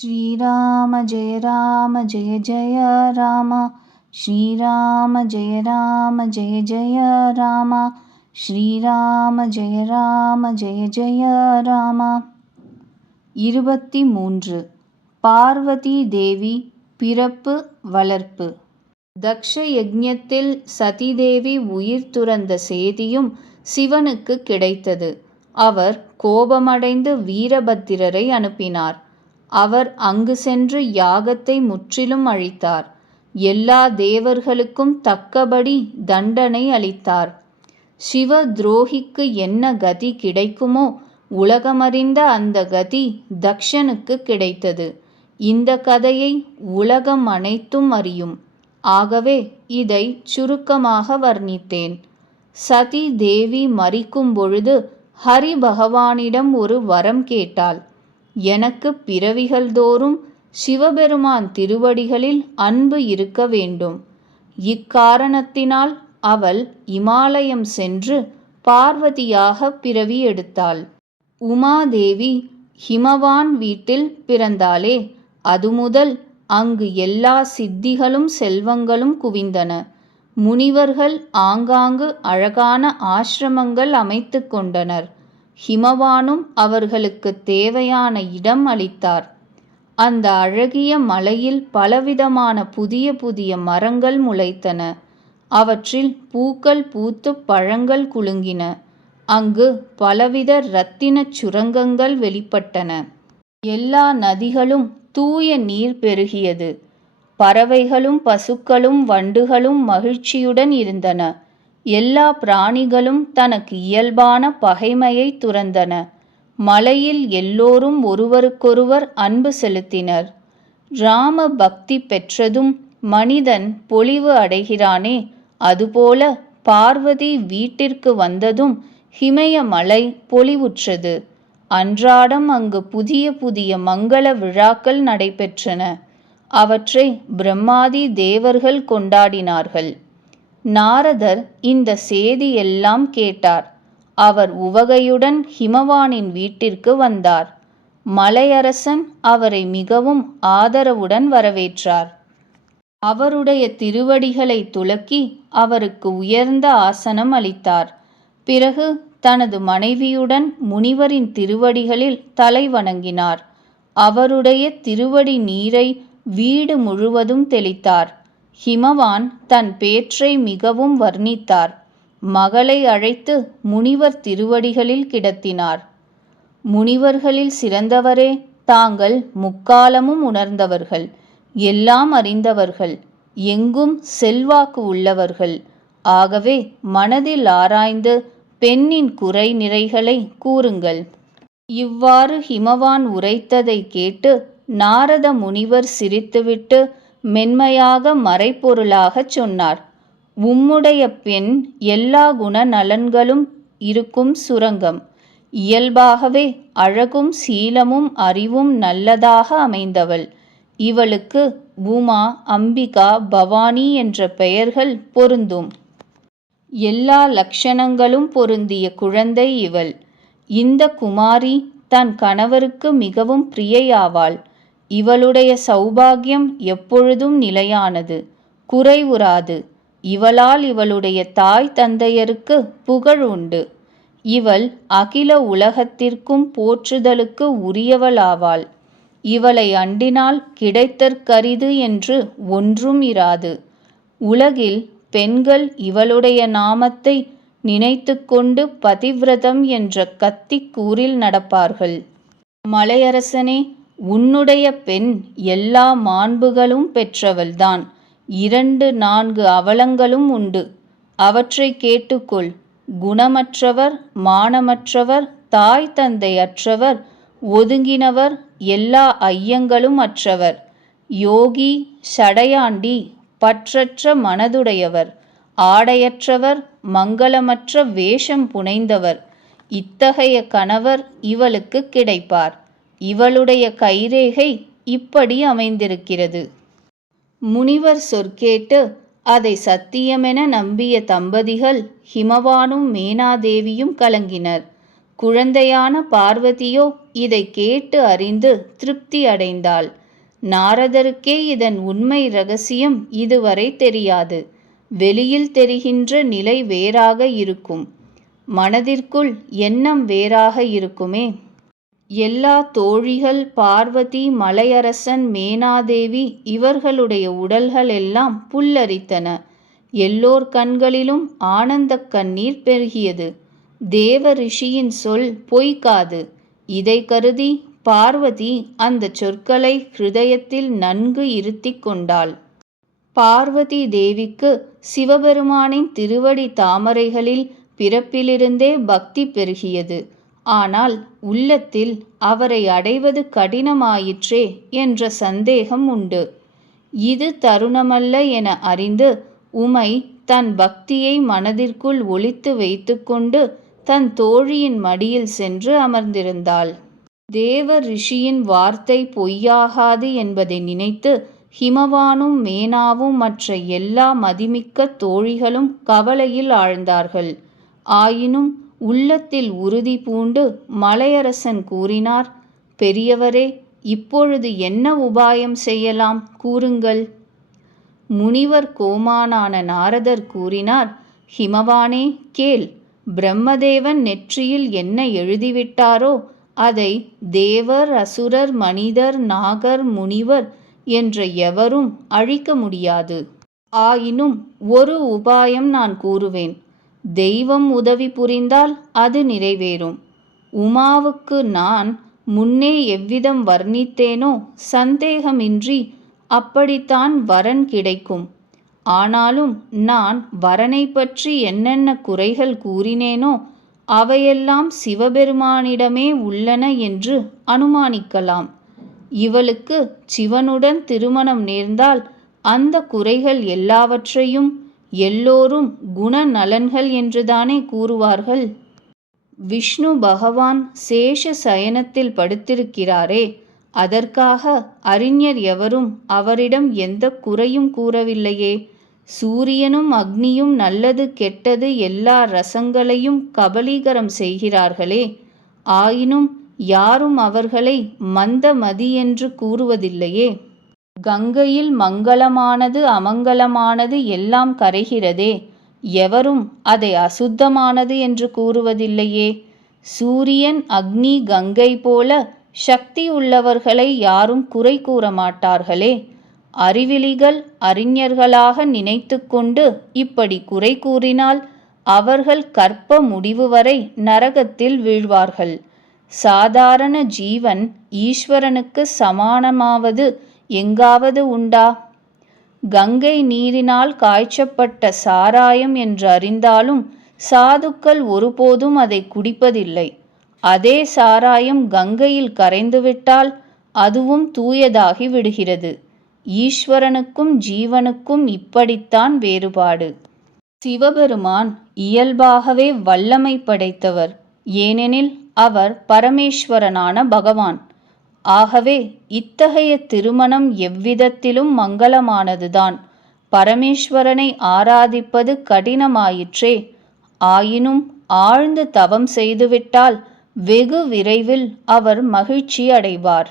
श्रीराम जय जय राम। श्रीराम जय जय राम। श्रीराम जय जय राम। 23 பார்வதி தேவி பிறப்பு வளர்ப்பு. தக்ஷ யக்ஞத்தில் சதிதேவி உயிர் துறந்த செய்தியும் சிவனுக்கு கிடைத்தது. அவர் கோபமடைந்து வீரபத்திரரை அனுப்பினார். அவர் அங்கு சென்று யாகத்தை முற்றிலும் அழித்தார். எல்லா தேவர்களுக்கும் தக்கபடி தண்டனை அளித்தார். சிவ துரோகிக்கு என்ன கதி கிடைக்குமோ உலகமறிந்த அந்த கதி தக்ஷனுக்கு கிடைத்தது. இந்த கதையை உலகம் அனைத்தும் அறியும். ஆகவே இதை சுருக்கமாக வர்ணித்தேன். சதி தேவி மரிக்கும் பொழுது ஹரி பகவானிடம் ஒரு வரம் கேட்டாள். எனக்கு பிறவிகள் தோறும் சிவபெருமான் திருவடிகளில் அன்பு இருக்க வேண்டும். இக்காரணத்தினால் அவள் இமாலயம் சென்று பார்வதியாக பிறவி எடுத்தாள். உமாதேவி ஹிமவான் வீட்டில் பிறந்தாளே, அது முதல் அங்கு எல்லா சித்திகளும் செல்வங்களும் குவிந்தன. முனிவர்கள் ஆங்காங்கு அழகான ஆசிரமங்கள் அமைத்து கொண்டனர். ஹிமவானும் அவர்களுக்கு தேவையான இடம் அளித்தார். அந்த அழகிய மலையில் பலவிதமான புதிய புதிய மரங்கள் முளைத்தன. அவற்றில் பூக்கள் பூத்து பழங்கள் குலுங்கின. அங்கு பலவித இரத்தினச் சுரங்கங்கள் வெளிப்பட்டன. எல்லா நதிகளும் தூய நீர் பெருகியது. பறவைகளும் பசுக்களும் வண்டுகளும் மகிழ்ச்சியுடன் இருந்தன. எல்லா பிராணிகளும் தனக்கு இயல்பான பகைமையை துறந்தன. மலையில் எல்லோரும் ஒருவருக்கொருவர் அன்பு செலுத்தினர். ராம பக்தி பெற்றதும் மனிதன் பொலிவு அடைகிறானே, அதுபோல பார்வதி வீட்டிற்கு வந்ததும் ஹிமயமலை பொலிவுற்றது. அன்றாடம் அங்கு புதிய புதிய மங்கள விழாக்கள் நடைபெற்றன. அவற்றை பிரம்மாதி தேவர்கள் கொண்டாடினார்கள். நாரதர் இந்த செய்தியெல்லாம் கேட்டார். அவர் உவகையுடன் ஹிமவானின் வீட்டிற்கு வந்தார். மலையரசன் அவரை மிகவும் ஆதரவுடன் வரவேற்றார். அவருடைய திருவடிகளை துலக்கி அவருக்கு உயர்ந்த ஆசனம் அளித்தார். பிறகு தனது மனைவியுடன் முனிவரின் திருவடிகளில் தலை வணங்கினார். அவருடைய திருவடி நீரை வீடு முழுவதும் தெளித்தார். ஹிமவான் தன் பேற்றை மிகவும் வர்ணித்தார். மகளை அழைத்து முனிவர் திருவடிகளில் கிடத்தினார். முனிவர்களில் சிறந்தவரே, தாங்கள் முக்காலமும் உணர்ந்தவர்கள், எல்லாம் அறிந்தவர்கள், எங்கும் செல்வாக்கு உள்ளவர்கள். ஆகவே மனதில் ஆராய்ந்து பெண்ணின் குறை நிறைகளை கூறுங்கள். இவ்வாறு ஹிமவான் உரைத்ததை கேட்டு நாரத முனிவர் சிரித்துவிட்டு மென்மையாக மறைப்பொருளாகச் சொன்னார். உம்முடைய பெண் எல்லா குணநலன்களும் இருக்கும் சுரங்கம். இயல்பாகவே அழகும் சீலமும் அறிவும் நல்லதாக அமைந்தவள். இவளுக்கு உமா, அம்பிகா, பவானி என்ற பெயர்கள் பொருந்தும். எல்லா லட்சணங்களும் பொருந்திய குழந்தை இவள். இந்த குமாரி தன் கணவருக்கு மிகவும் பிரியையாவாள். இவளுடைய சௌபாகியம் எப்பொழுதும் நிலையானது, குறைவுறாது. இவளால் இவளுடைய தாய் தந்தையருக்கு புகழ் உண்டு. இவள் அகில உலகத்திற்கும் போற்றுதலுக்கு உரியவளாவாள். இவளை அண்டினால் கிடைத்தற்கரிது என்று ஒன்றும் இராது. உலகில் பெண்கள் இவளுடைய நாமத்தை நினைத்து கொண்டு பதிவிரதம் என்ற கத்திக்கூரில் நடப்பார்கள். மலையரசனே, உன்னுடைய பெண் எல்லா மாண்புகளும் பெற்றவள்தான். 2-4 அவலங்களும் உண்டு. அவற்றை கேட்டுக்கொள். குணமற்றவர், மானமற்றவர், தாய் தந்தை அற்றவர், ஒதுங்கினவர், எல்லா ஐயங்களும் அற்றவர், யோகி, சடையாண்டி, பற்றற்ற மனதுடையவர், ஆடையற்றவர், மங்களமற்ற வேஷம் புனைந்தவர். இத்தகைய கணவர் இவளுக்கு கிடைப்பார். இவளுடைய கைரேகை இப்படி அமைந்திருக்கிறது. முனிவர் சொற்கேட்டு அதை சத்தியமென நம்பிய தம்பதிகள் ஹிமவானும் மேனாதேவியும் கலங்கினர். குழந்தையான பார்வதியோ இதை கேட்டு அறிந்து திருப்தி அடைந்தாள். நாரதருக்கே இதன் உண்மை ரகசியம் இதுவரை தெரியாது. வெளியில் தெரிகின்ற நிலை வேறாக இருக்கும், மனதிற்குள் எண்ணம் வேறாக இருக்குமே. எல்லா தோழிகள், பார்வதி, மலையரசன், மேனாதேவி இவர்களுடைய உடல்கள் எல்லாம் புல்லரித்தன. எல்லோர் கண்களிலும் ஆனந்தக் கண்ணீர் பெருகியது. தேவ ரிஷியின் சொல் பொய்க்காது. இதை கருதி பார்வதி அந்த சொற்களை ஹிருதயத்தில் நன்கு இருத்தி கொண்டாள். பார்வதி தேவிக்கு சிவபெருமானின் திருவடி தாமரைகளில் பிறப்பிலிருந்தே பக்தி பெருகியது. ஆனால் உள்ளத்தில் அவரை அடைவது கடினமாயிற்றே என்ற சந்தேகம் உண்டு. இது தருணமல்ல என அறிந்து உமை தன் பக்தியை மனதிற்குள் ஒளித்து வைத்துக்கொண்டு தன் தோழியின் மடியில் சென்று அமர்ந்திருந்தாள். தேவ ரிஷியின் வார்த்தை பொய்யாகாது என்பதை நினைத்து ஹிமவானும் மேனாவும் மற்ற எல்லா மதிமிக்க தோழிகளும் கவலையில் ஆழ்ந்தார்கள். ஆயினும் உள்ளத்தில் உறுதி பூண்டு மலையரசன் கூறினார், பெரியவரே, இப்பொழுது என்ன உபாயம் செய்யலாம் கூறுங்கள். முனிவர் கோமானான நாரதர் கூறினார், ஹிமவானே கேள். பிரம்மதேவன் நெற்றியில் என்ன எழுதிவிட்டாரோ அதை தேவர், அசுரர், மனிதர், நாகர், முனிவர் என்ற எவரும் அழிக்க முடியாது. ஆயினும் ஒரு உபாயம் நான் கூறுவேன். தெய்வம் உதவி புரிந்தால் அது நிறைவேறும். உமாவுக்கு நான் முன்னே எவ்விதம் வர்ணித்தேனோ சந்தேகமின்றி அப்படித்தான் வரன் கிடைக்கும். ஆனாலும் நான் வரனை பற்றி என்னென்ன குறைகள் கூறினேனோ அவையெல்லாம் சிவபெருமானிடமே உள்ளன என்று அனுமானிக்கலாம். இவளுக்கு சிவனுடன் திருமணம் நேர்ந்தால் அந்த குறைகள் எல்லாவற்றையும் எல்லோரும் குணநலன்கள் என்றுதானே கூறுவார்கள். விஷ்ணு பகவான் சேஷ சயனத்தில் படுத்திருக்கிறாரே, அதற்காக அறிஞர் எவரும் அவரிடம் எந்த குறையும் கூறவில்லையே. சூரியனும் அக்னியும் நல்லது கெட்டது எல்லா ரசங்களையும் கபலீகரம் செய்கிறார்களே. ஆயினும் யாரும் அவர்களை மந்தமதி என்று கூறுவதில்லையே. கங்கையில் மங்களமானது அமங்கலமானது எல்லாம் கரைகிறதே, எவரும் அதை அசுத்தமானது என்று கூறுவதில்லையே. சூரியன், அக்னி, கங்கை போல சக்தி உள்ளவர்களை யாரும் குறை கூற மாட்டார்களே. அறிவிலிகள் அறிஞர்களாக நினைத்து கொண்டு இப்படி குறை கூறினால் அவர்கள் கற்ப முடிவு வரை நரகத்தில் வீழ்வார்கள். சாதாரண ஜீவன் ஈஸ்வரனுக்கு சமானமாவது எங்காவது உண்டா? கங்கை நீரினால் காய்ச்சப்பட்ட சாராயம் என்று அறிந்தாலும் சாதுக்கள் ஒருபோதும் அதை குடிப்பதில்லை. அதே சாராயம் கங்கையில் கரைந்துவிட்டால் அதுவும் தூயதாகி விடுகிறது. ஈஸ்வரனுக்கும் ஜீவனுக்கும் இப்படித்தான் வேறுபாடு. சிவபெருமான் இயல்பாகவே வல்லமை படைத்தவர். ஏனெனில் அவர் பரமேஸ்வரனான பகவான். ஆகவே இத்தகைய திருமணம் எவ்விதத்திலும் மங்களமானதுதான். பரமேஸ்வரனை ஆராதிப்பது கடினமாயிற்றே. ஆயினும் ஆழ்ந்து தவம் செய்துவிட்டால் வெகு விரைவில் அவர் மகிழ்ச்சி அடைவார்.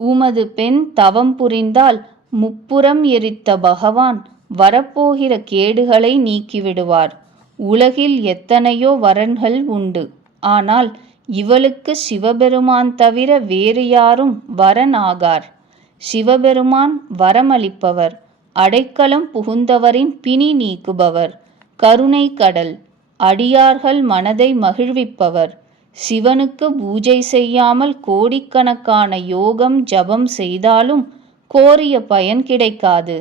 உமது பெண் தவம் புரிந்தால் முப்புறம் எரித்த பகவான் வரப்போகிற கேடுகளை நீக்கிவிடுவார். உலகில் எத்தனையோ வரன்கள் உண்டு. ஆனால் இவளுக்கு சிவபெருமான் தவிர வேறு யாரும் வரன் ஆகார். சிவபெருமான் வரமளிப்பவர், அடைக்கலம் புகுந்தவரின் பிணி நீக்குபவர், கருணை கடல், அடியார்கள் மனதை மகிழ்விப்பவர். சிவனுக்கு பூஜை செய்யாமல் கோடிக்கணக்கான யோகம் ஜபம் செய்தாலும் கோரிய பயன் கிடைக்காது.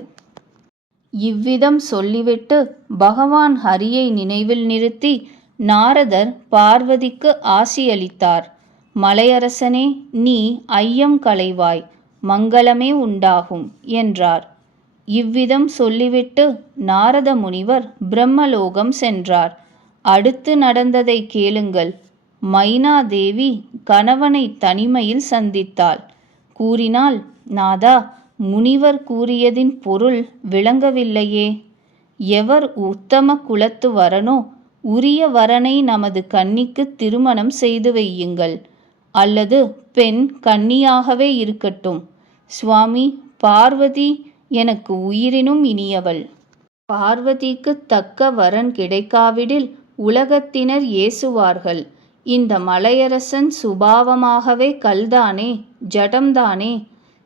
இவ்விதம் சொல்லிவிட்டு பகவான் ஹரியை நினைவில் நிறுத்தி நாரதர் பார்வதிக்கு ஆசியளித்தார். மலையரசனே, நீ ஐயம் களைவாய், மங்களமே உண்டாகும் என்றார். இவ்விதம் சொல்லிவிட்டு நாரத முனிவர் பிரம்மலோகம் சென்றார். அடுத்து நடந்ததை கேளுங்கள். மைனாதேவி கணவனை தனிமையில் சந்தித்தாள். கூறினாள், நாதா, முனிவர் கூறியதின் பொருள் விளங்கவில்லையே. எவர் உத்தம குலத்து வரனோ உரிய வரனை நமது கன்னிக்கு திருமணம் செய்து வையுங்கள். அல்லது பெண் கன்னியாகவே இருக்கட்டும். சுவாமி, பார்வதி எனக்கு உயிரினும் இனியவள். பார்வதிக்குத் தக்க வரன் கிடைக்காவிடில் உலகத்தினர் ஏசுவார்கள். இந்த மலையரசன் சுபாவமாகவே கல்தானே, ஜடம்தானே.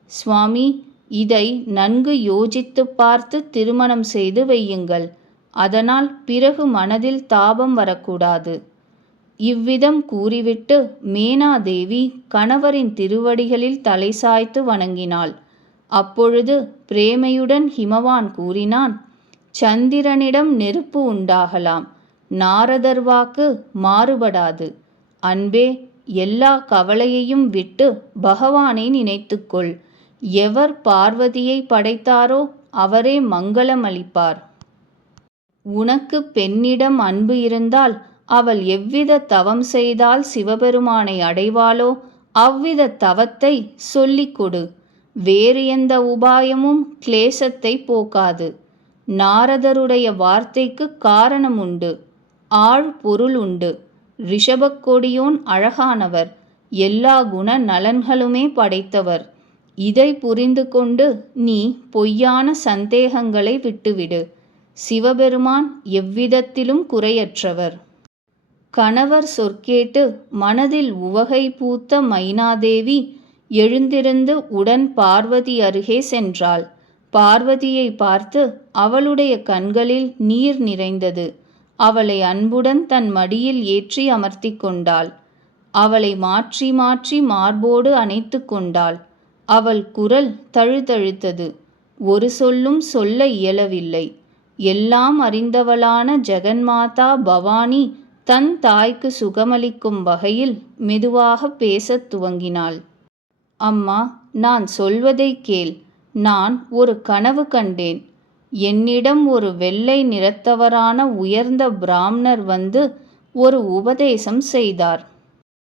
சுவாமி, இதை நன்கு யோசித்துப் பார்த்து திருமணம் செய்து வையுங்கள். அதனால் பிறகு மனதில் தாபம் வரக்கூடாது. இவ்விதம் கூறிவிட்டு மேனாதேவி கணவரின் திருவடிகளில் தலை சாய்த்து வணங்கினாள். அப்பொழுது பிரேமையுடன் ஹிமவான் கூறினான், சந்திரனிடம் நெருப்பு உண்டாகலாம், நாரதர் வாக்கு மாறுபடாது. அன்பே, எல்லா கவலையையும் விட்டு பகவானை நினைத்துக்கொள். எவர் பார்வதியை படைத்தாரோ அவரே மங்களம் அளிப்பார். உனக்கு பெண்ணிடம் அன்பு இருந்தால் அவள் எவ்வித தவம் செய்தால் சிவபெருமானை அடைவாளோ அவ்வித தவத்தை சொல்லிக் கொடு. வேறு எந்த உபாயமும் கிளேசத்தை போக்காது. நாரதருடைய வார்த்தைக்கு காரணம் உண்டு, ஆழ் பொருள் உண்டு. ரிஷபக் கொடியோன் அழகானவர், எல்லா குண நலன்களுமே படைத்தவர். இதை புரிந்து கொண்டு நீ பொய்யான சந்தேகங்களை விட்டுவிடு. சிவபெருமான் எவ்விதத்திலும் குறையற்றவர். கணவர் சொற்கேட்டு மனதில் உவகை பூத்த மைனாதேவி எழுந்திருந்து உடன் பார்வதி அருகே சென்றாள். பார்வதியை பார்த்து அவளுடைய கண்களில் நீர் நிறைந்தது. அவளை அன்புடன் தன் மடியில் ஏற்றி அமர்த்தி கொண்டாள். அவளை மாற்றி மாற்றி மார்போடு அணைத்து கொண்டாள். அவள் குரல் தழுதழுத்தது. ஒரு சொல்லும் சொல்ல இயலவில்லை. எல்லாம் அறிந்தவளான ஜெகன்மாதா பவானி தன் தாய்க்கு சுகமளிக்கும் வகையில் மெதுவாக பேசத் துவங்கினாள். அம்மா, நான் சொல்வதை கேள். நான் ஒரு கனவு கண்டேன். என்னிடம் ஒரு வெள்ளை நிறத்தவரான உயர்ந்த பிராமணர் வந்து ஒரு உபதேசம் செய்தார்.